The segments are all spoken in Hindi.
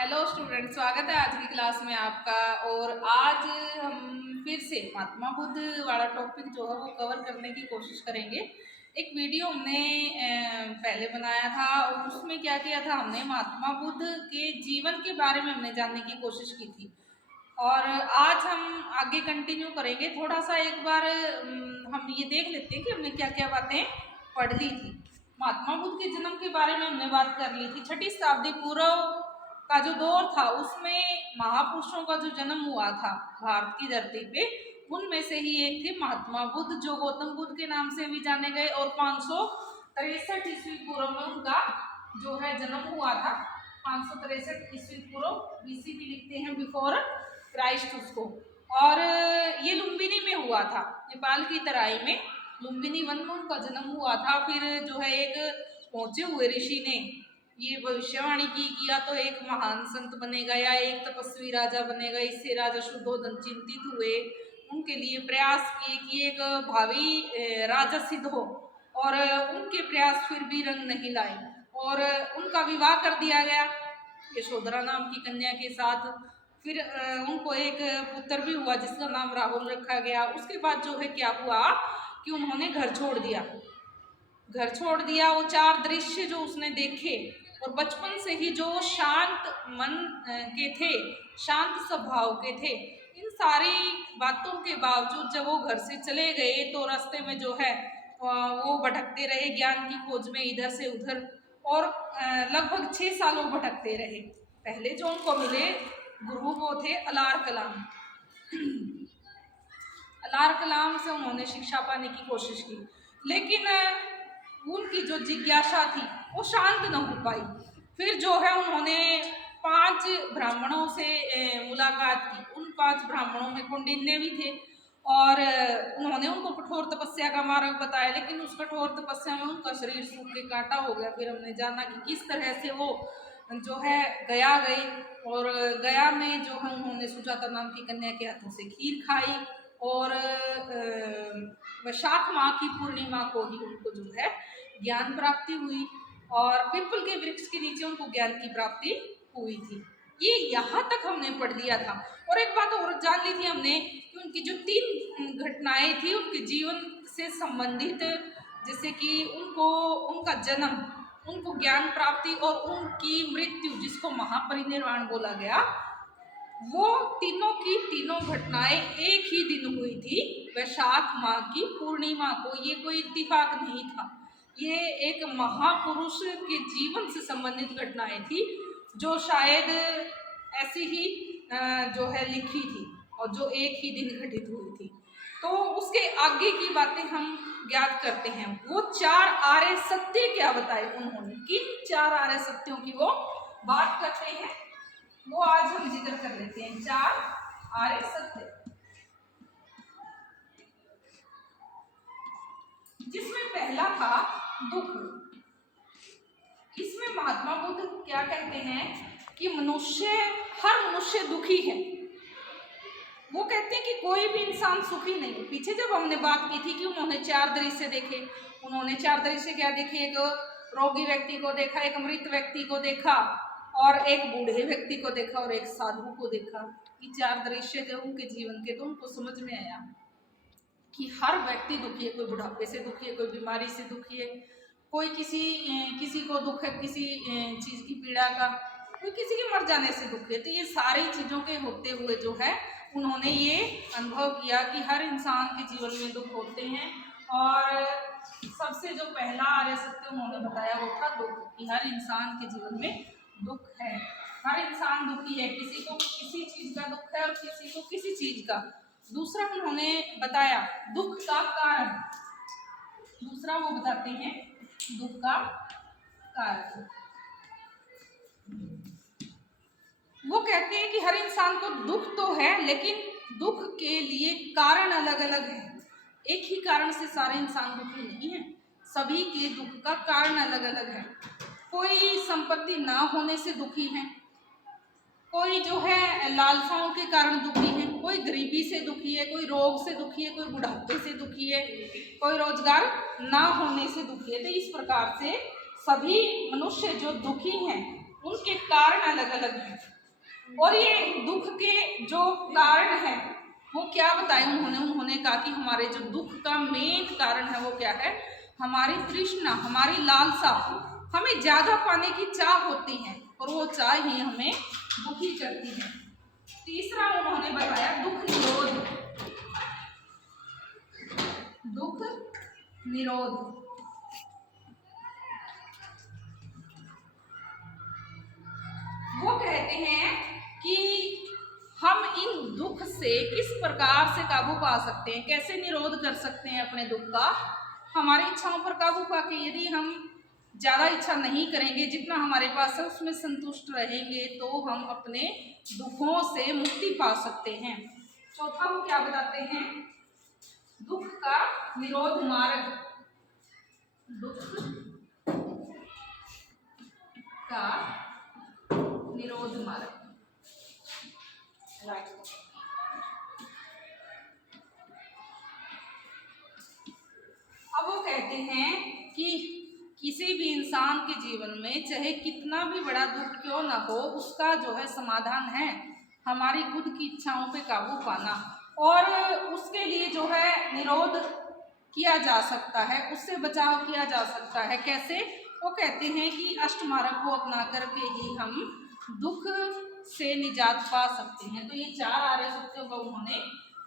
हेलो स्टूडेंट, स्वागत है आज की क्लास में आपका। और आज हम फिर से महात्मा बुद्ध वाला टॉपिक जो है वो कवर करने की कोशिश करेंगे। एक वीडियो हमने पहले बनाया था और उसमें क्या किया था, हमने महात्मा बुद्ध के जीवन के बारे में हमने जानने की कोशिश की थी। और आज हम आगे कंटिन्यू करेंगे। थोड़ा सा एक बार हम ये देख लेते हैं कि हमने क्या क्या बातें पढ़ ली थी। महात्मा बुद्ध के जन्म के बारे में हमने बात कर ली थी। 6वीं शताब्दी पूर्व का जो दौर था उसमें महापुरुषों का जो जन्म हुआ था भारत की धरती पे, उनमें से ही एक थे महात्मा बुद्ध, जो गौतम बुद्ध के नाम से भी जाने गए। और 563 ईस्वी पूर्व में उनका जो है जन्म हुआ था। 563 ईस्वी पूर्व बीसी भी लिखते हैं, बिफोर क्राइस्ट उसको। और ये लुम्बिनी में हुआ था, नेपाल की तराई में लुम्बिनी वन में उनका जन्म हुआ था। फिर जो है एक पहुंचे हुए ऋषि ने ये भविष्यवाणी की किया तो एक महान संत बनेगा या एक तपस्वी राजा बनेगा। इससे राजा शुद्धोधन चिंतित हुए, उनके लिए प्रयास किए कि एक भावी राजा सिद्ध हो। और उनके प्रयास फिर भी रंग नहीं लाए और उनका विवाह कर दिया गया यशोधरा नाम की कन्या के साथ। फिर उनको एक पुत्र भी हुआ जिसका नाम राहुल रखा गया। उसके बाद जो है क्या हुआ कि उन्होंने घर छोड़ दिया। वो 4 दृश्य जो उसने देखे, और बचपन से ही जो शांत मन के थे, शांत स्वभाव के थे, इन सारी बातों के बावजूद जब वो घर से चले गए तो रास्ते में जो है वो भटकते रहे ज्ञान की खोज में इधर से उधर। और लगभग 6 साल वो भटकते रहे। पहले जो उनको मिले गुरु वो थे अलार कलाम। अलार कलाम से उन्होंने शिक्षा पाने की कोशिश की, लेकिन उनकी जो जिज्ञासा थी वो शांत न हो पाई। फिर जो है उन्होंने 5 ब्राह्मणों से मुलाकात की। उन 5 ब्राह्मणों में कौंडिन्य भी थे और उन्होंने उनको कठोर तपस्या का मार्ग बताया, लेकिन उस कठोर तपस्या में उनका शरीर सूख के काटा हो गया। फिर हमने जाना कि किस तरह से वो जो है गया गई, और गया में जो है उन्होंने सुजाता नाम की कन्या के हाथों से खीर खाई। और वैशाख माह की पूर्णिमा को ही उनको जो है ज्ञान प्राप्ति हुई, और पीपल के वृक्ष के नीचे उनको ज्ञान की प्राप्ति हुई थी। ये यहाँ तक हमने पढ़ लिया था। और एक बात और जान ली थी हमने कि उनकी जो 3 घटनाएं थी उनके जीवन से संबंधित, जैसे कि उनका जन्म, उनको ज्ञान प्राप्ति और उनकी मृत्यु जिसको महापरिनिर्वाण बोला गया, वो तीनों की तीनों घटनाएं एक ही दिन हुई थी, वैशाख माह की पूर्णिमा को। ये कोई इत्तेफाक नहीं था, ये एक महापुरुष के जीवन से संबंधित घटनाएं थी जो शायद ऐसी ही जो है लिखी थी और जो एक ही दिन घटित हुई थी। तो उसके आगे की बातें हम ज्ञात करते हैं। वो 4 आर्य सत्य क्या बताए उन्होंने, किन 4 आर्य सत्यों की वो बात करते हैं, वो आज हम जिक्र कर लेते हैं। 4 आर्य सत्य, जिसमें पहला था दुख। इसमें महात्मा बुद्ध क्या कहते हैं कि हर मनुष्य दुखी है। वो कहते हैं कि कोई भी इंसान सुखी नहीं है। पीछे जब हमने बात की थी कि उन्होंने 4 दृश्य देखे, उन्होंने 4 दृश्य क्या देखे, एक रोगी व्यक्ति को देखा, एक मृत व्यक्ति को देखा, और एक बूढ़े व्यक्ति को देखा, और एक साधु को देखा। ये 4 दृश्य थे उनके जीवन के। तो उनको समझ में आया कि हर व्यक्ति दुखी है। कोई बुढ़ापे से दुखी है, कोई बीमारी से दुखी है, कोई किसी को दुख है किसी चीज़ की पीड़ा का, कोई किसी के मर जाने से दुख है। तो ये सारी चीज़ों के होते हुए जो है उन्होंने ये अनुभव किया कि हर इंसान के जीवन में दुख होते हैं। और सबसे जो पहला आर्य सत्य उन्होंने बताया वो था दुख, कि हर इंसान के जीवन में दुख है। हर इंसान दुखी है, किसी को किसी चीज़ का दुख है और किसी को किसी चीज़ का। दूसरा उन्होंने बताया दुख का कारण, दूसरा वो बताते हैं दुख का कारण। वो कहते हैं कि हर इंसान को दुख तो है, लेकिन दुख के लिए कारण अलग अलग है। एक ही कारण से सारे इंसान दुखी नहीं है, सभी के दुख का कारण अलग अलग है। कोई संपत्ति ना होने से दुखी है, कोई जो है लालसाओं के कारण दुखी है, कोई गरीबी से दुखी है, कोई रोग से दुखी है, कोई बुढ़ापे से दुखी है, कोई रोजगार ना होने से दुखी है। तो इस प्रकार से सभी मनुष्य जो दुखी हैं उनके कारण अलग अलग हैं। और ये दुख के जो कारण है वो क्या बताए उन्होंने कहा कि हमारे जो दुख का मेन कारण है वो क्या है, हमारी तृष्णा, हमारी लालसा, हमें ज्यादा पाने की चाह होती है और वो चाह ही हमें दुखी करती है। तीसरा उन्होंने बताया दुख निरोध। दुख निरोध वो कहते हैं कि हम इन दुख से किस प्रकार से काबू पा सकते हैं, कैसे निरोध कर सकते हैं अपने दुख का। हमारी इच्छाओं पर काबू पाके यदि हम ज़्यादा इच्छा नहीं करेंगे, जितना हमारे पास है उसमें संतुष्ट रहेंगे, तो हम अपने दुखों से मुक्ति पा सकते हैं। चौथा वो क्या बताते हैं, दुख का निरोध मार्ग। दुख का निरोध मार्ग। अब वो कहते हैं कि किसी भी इंसान के जीवन में चाहे कितना भी बड़ा दुख क्यों ना हो, उसका जो है समाधान है हमारी खुद की इच्छाओं पे काबू पाना, और उसके लिए जो है निरोध किया जा सकता है, उससे बचाव किया जा सकता है। कैसे? वो कहते हैं कि अष्टमार्ग को अपना करके ही हम दुख से निजात पा सकते हैं। तो ये 4 आर्य सत्यों का उन्होंने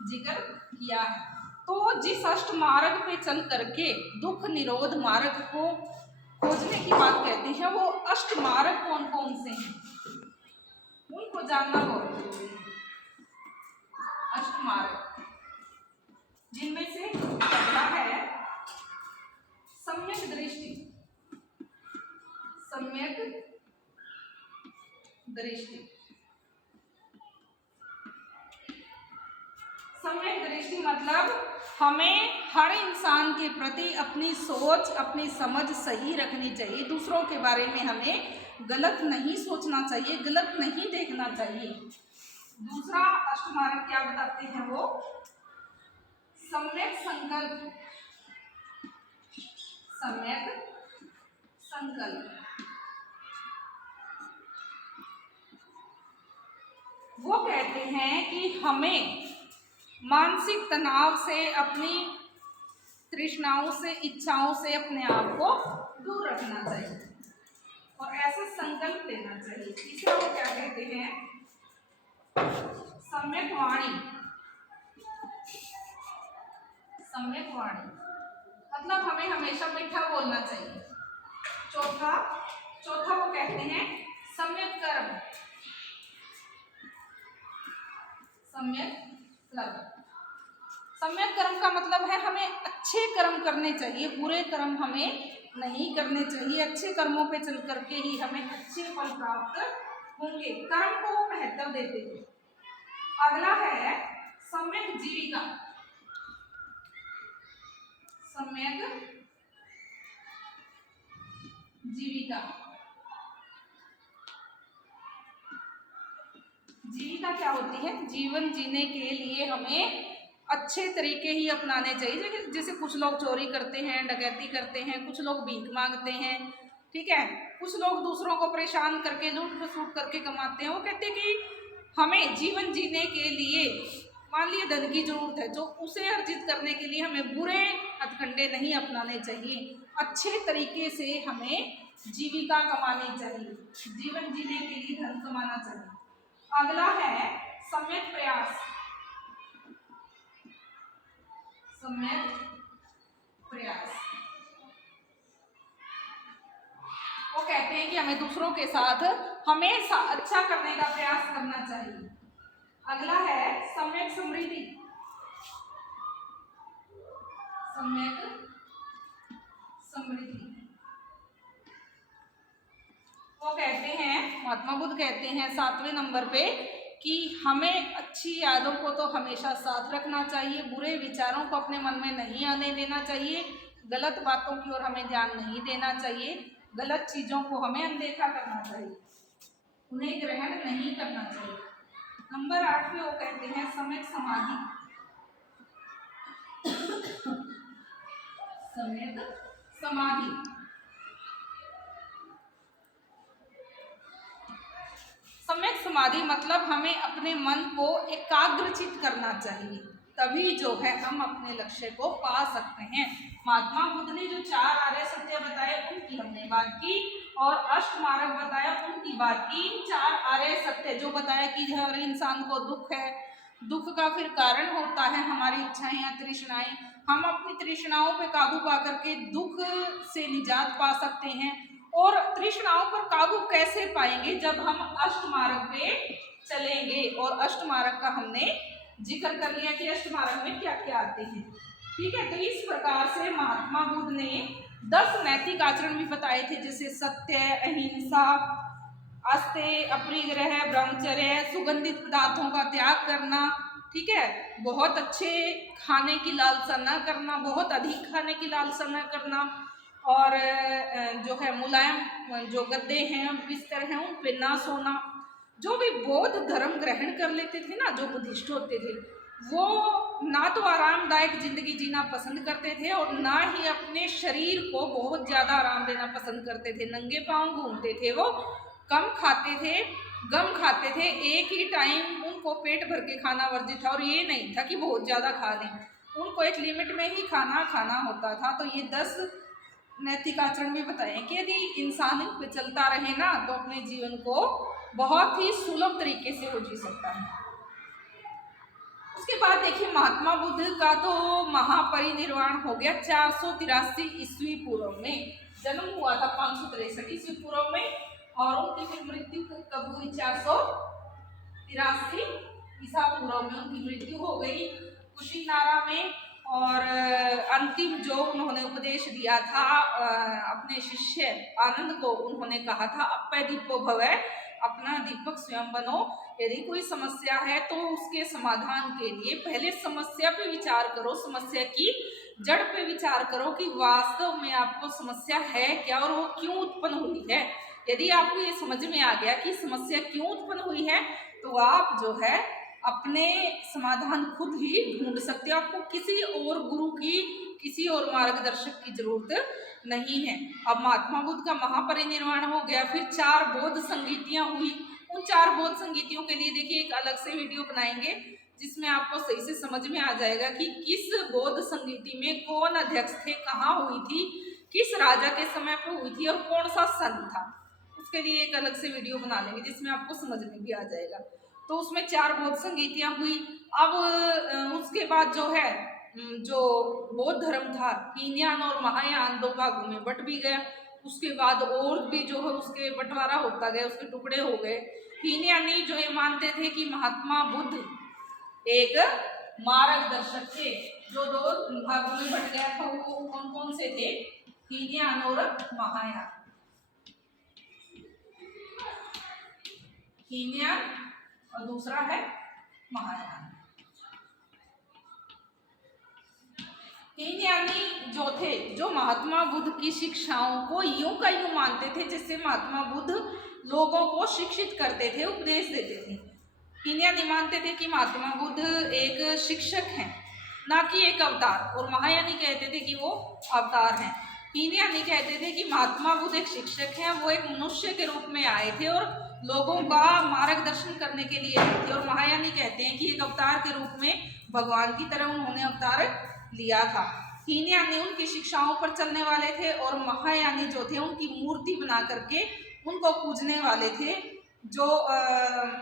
जिक्र किया है। तो जिस अष्ट मार्ग पे चल करके दुख निरोध मार्ग को खोजने की बात कहते हैं, वो अष्ट मार्ग कौन कौन से हैं उनको जानना बहुत जरूरी है। अष्ट मार्ग जिनमें से पहला है सम्यक दृष्टि। सम्यक दृष्टि। सम्यक दृष्टि मतलब हमें हर इंसान के प्रति अपनी सोच, अपनी समझ सही रखनी चाहिए। दूसरों के बारे में हमें गलत नहीं सोचना चाहिए, गलत नहीं देखना चाहिए। दूसरा अष्टमार्ग क्या बताते हैं वो, सम्यक संकल्प। सम्यक संकल्प वो कहते हैं कि हमें मानसिक तनाव से, अपनी तृष्णाओं से, इच्छाओं से अपने आप को दूर रखना चाहिए और ऐसा संकल्प लेना चाहिए। तीसरा वो क्या कहते हैं, सम्यक वाणी। सम्यक वाणी मतलब हमें हमेशा मीठा बोलना चाहिए। चौथा वो कहते हैं सम्यक कर्म। सम्यक कर्म। सम्यक कर्म का मतलब है हमें अच्छे कर्म करने चाहिए, बुरे कर्म हमें नहीं करने चाहिए। अच्छे कर्मों पे चल करके ही हमें अच्छे फल प्राप्त होंगे। कर्म को महत्व देते हैं। अगला है सम्यक जीविका। सम्यक जीविका। जीविका क्या होती है, जीवन जीने के लिए हमें अच्छे तरीके ही अपनाने चाहिए। जैसे कुछ लोग चोरी करते हैं, डकैती करते हैं, कुछ लोग भीख मांगते हैं, ठीक है, कुछ लोग दूसरों को परेशान करके लूट खसूट करके कमाते हैं। वो कहते हैं कि हमें जीवन जीने के लिए, मान लिया धन की जरूरत है, जो उसे अर्जित करने के लिए हमें बुरे हथकंडे नहीं अपनाने चाहिए, अच्छे तरीके से हमें जीविका कमानी चाहिए, जीवन जीने के लिए धन कमाना चाहिए। अगला है सम्यक प्रयास। सम्यक प्रयास वो कहते हैं कि हमें दूसरों के साथ हमेशा अच्छा करने का प्रयास करना चाहिए। अगला है सम्यक समृद्धि। सम्यक समृद्धि वो कहते हैं, महात्मा बुद्ध कहते हैं 7वें नंबर पे कि हमें अच्छी यादों को तो हमेशा साथ रखना चाहिए, बुरे विचारों को अपने मन में नहीं आने देना चाहिए, गलत बातों की ओर हमें ध्यान नहीं देना चाहिए, गलत चीज़ों को हमें अनदेखा करना चाहिए, उन्हें ग्रहण नहीं करना चाहिए। नंबर 8 पे वो कहते हैं सम्यक समाधि। सम्यक समाधि सम्यक समाधि मतलब हमें अपने मन को एकाग्रचित करना चाहिए, तभी जो है हम अपने लक्ष्य को पा सकते हैं। महात्मा बुद्ध ने जो 4 आर्य सत्य बताए उनकी हमने बात की, और अष्ट मार्ग बताया उनकी बात की। 4 आर्य सत्य जो बताया कि हर इंसान को दुख है, दुख का फिर कारण होता है हमारी इच्छाएं या तृष्णाएं। हम अपनी तृष्णाओं पे काबू पा करके दुख से निजात पा सकते हैं। और तृष्णाओं पर काबू कैसे पाएंगे? जब हम अष्ट मार्ग पे चलेंगे। और अष्ट मार्ग का हमने जिक्र कर लिया कि अष्ट मार्ग में क्या क्या आते हैं। ठीक है, तो इस प्रकार से महात्मा बुद्ध ने 10 नैतिक आचरण भी बताए थे, जैसे सत्य, अहिंसा, अस्तेय, अपरिग्रह, ब्रह्मचर्य, सुगंधित पदार्थों का त्याग करना, ठीक है, बहुत अच्छे खाने की लालसा न करना, बहुत अधिक खाने की लालसा न करना, और जो है मुलायम जो गद्दे हैं, बिस्तर हैं, उन पे ना सोना। जो भी बौद्ध धर्म ग्रहण कर लेते थे ना, जो बुद्धिस्ट होते थे, वो ना तो आरामदायक जिंदगी जीना पसंद करते थे और ना ही अपने शरीर को बहुत ज़्यादा आराम देना पसंद करते थे। नंगे पांव घूमते थे, वो कम खाते थे, गम खाते थे, एक ही टाइम उनको पेट भर के खाना वर्जित था। और ये नहीं था कि बहुत ज़्यादा खा लें, उनको एक लिमिट में ही खाना होता था। तो ये 10 नैतिक आचरण भी बताए कि यदि इंसान इन पे चलता रहे ना, तो अपने जीवन को बहुत ही सुलभ तरीके से वो जी सकता है। उसके बाद देखिए, महात्मा बुद्ध का तो महापरिनिर्वाण हो गया 483 ईस्वी पूर्व में। जन्म हुआ था 563 ईस्वी पूर्व में, और उनकी फिर मृत्यु कब हुई? 483 ईसा पूर्व में उनकी मृत्यु हो गई कुशीनारा में। और अंतिम जो उन्होंने उपदेश दिया था अपने शिष्य आनंद को, उन्होंने कहा था अप्पय दीपो भवै, अपना दीपक स्वयं बनो। यदि कोई समस्या है तो उसके समाधान के लिए पहले समस्या पे विचार करो, समस्या की जड़ पे विचार करो कि वास्तव में आपको समस्या है क्या और वो क्यों उत्पन्न हुई है। यदि आपको ये समझ में आ गया कि समस्या क्यों उत्पन्न हुई है, तो आप जो है अपने समाधान खुद ही ढूंढ सकते हो। आपको किसी और गुरु की, किसी और मार्गदर्शक की जरूरत नहीं है। अब महात्मा बुद्ध का महापरिनिर्वाण हो गया, फिर 4 बौद्ध संगीतियां हुई। उन 4 बौद्ध संगीतियों के लिए देखिए एक अलग से वीडियो बनाएंगे, जिसमें आपको सही से समझ में आ जाएगा कि किस बौद्ध संगीति में कौन अध्यक्ष थे, कहाँ हुई थी, किस राजा के समय पर हुई थी और कौन सा सन था। उसके लिए एक अलग से वीडियो बना लेंगे जिसमें आपको समझ में भी आ जाएगा। तो उसमें 4 बौद्ध संगीतियां हुई। अब उसके बाद जो है, जो बौद्ध धर्म था हीनयान और महायान 2 भागों में बट भी गया। उसके बाद और भी जो है उसके बंटवारा होता गया, उसके टुकड़े हो गए। हीनयानी जो ये मानते थे कि महात्मा बुद्ध एक मार्गदर्शक थे, जो 2 भागों में बट गया था। वो कौन कौन से थे? हीनयान और महायान। हीनयान और दूसरा है महायान। हीनयानी जो थे, जो महात्मा बुद्ध की शिक्षाओं को यूं का यूं मानते थे जैसे महात्मा बुद्ध लोगों को शिक्षित करते थे, उपदेश देते थे। हीनयानी मानते थे कि महात्मा बुद्ध एक शिक्षक हैं, ना कि एक अवतार। और महायानी कहते थे कि वो अवतार हैं। हीनयानी कहते थे कि महात्मा बुद्ध एक शिक्षक हैं, वो एक मनुष्य के रूप में आए थे और लोगों का मार्गदर्शन करने के लिए आए थे। और महायानी कहते हैं कि एक अवतार के रूप में भगवान की तरह उन्होंने अवतार लिया था। हीनयानी उनकी शिक्षाओं पर चलने वाले थे, और महायानी जो थे उनकी मूर्ति बना करके उनको पूजने वाले थे। जो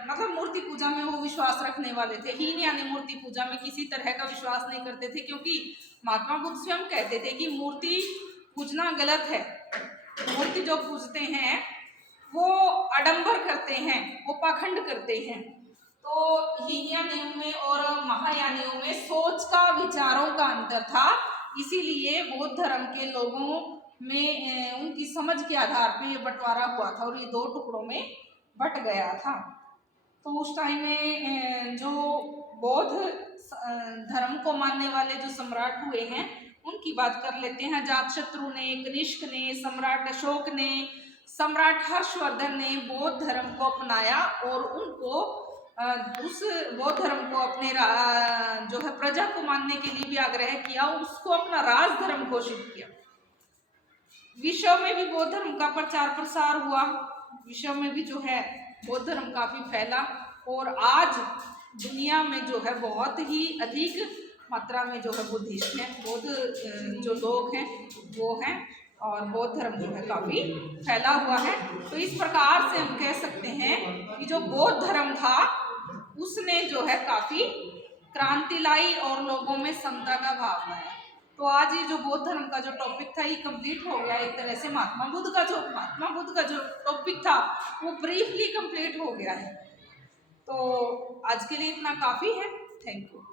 मतलब मूर्ति पूजा में वो विश्वास रखने वाले थे। हीनयानी मूर्ति पूजा में किसी तरह का विश्वास नहीं करते थे, क्योंकि महात्मा बुद्ध स्वयं कहते थे कि मूर्ति पूजना गलत है। मूर्ति जो पूजते हैं वो आडंबर करते हैं, वो पाखंड करते हैं। तो हीनयानियों में और महायानियों में सोच का, विचारों का अंतर था। इसीलिए बौद्ध धर्म के लोगों में उनकी समझ के आधार पर ये बंटवारा हुआ था और ये 2 टुकड़ों में बट गया था। तो उस टाइम में जो बौद्ध धर्म को मानने वाले जो सम्राट हुए हैं उनकी बात कर लेते हैं। जातशत्रु ने, कनिष्क ने, सम्राट अशोक ने, सम्राट हर्षवर्धन ने बौद्ध धर्म को अपनाया और उनको उस बौद्ध धर्म को अपने जो है प्रजा को मानने के लिए भी आग्रह किया, उसको अपना राज धर्म घोषित किया। विश्व में भी बौद्ध धर्म का प्रचार प्रसार हुआ। विश्व में भी जो है बौद्ध धर्म काफ़ी फैला और आज दुनिया में जो है बहुत ही अधिक मात्रा में जो है बुद्धिस्ट हैं, बौद्ध जो लोग हैं वो हैं, और बौद्ध धर्म जो है काफ़ी फैला हुआ है। तो इस प्रकार से हम कह सकते हैं कि जो बौद्ध धर्म था उसने जो है काफ़ी क्रांति लाई और लोगों में समता का भाव लाया। तो आज ये जो बौद्ध धर्म का जो टॉपिक था ये कंप्लीट हो गया। एक तरह से महात्मा बुद्ध का जो टॉपिक था वो ब्रीफली कंप्लीट हो गया है। तो आज के लिए इतना काफ़ी है। Thank you.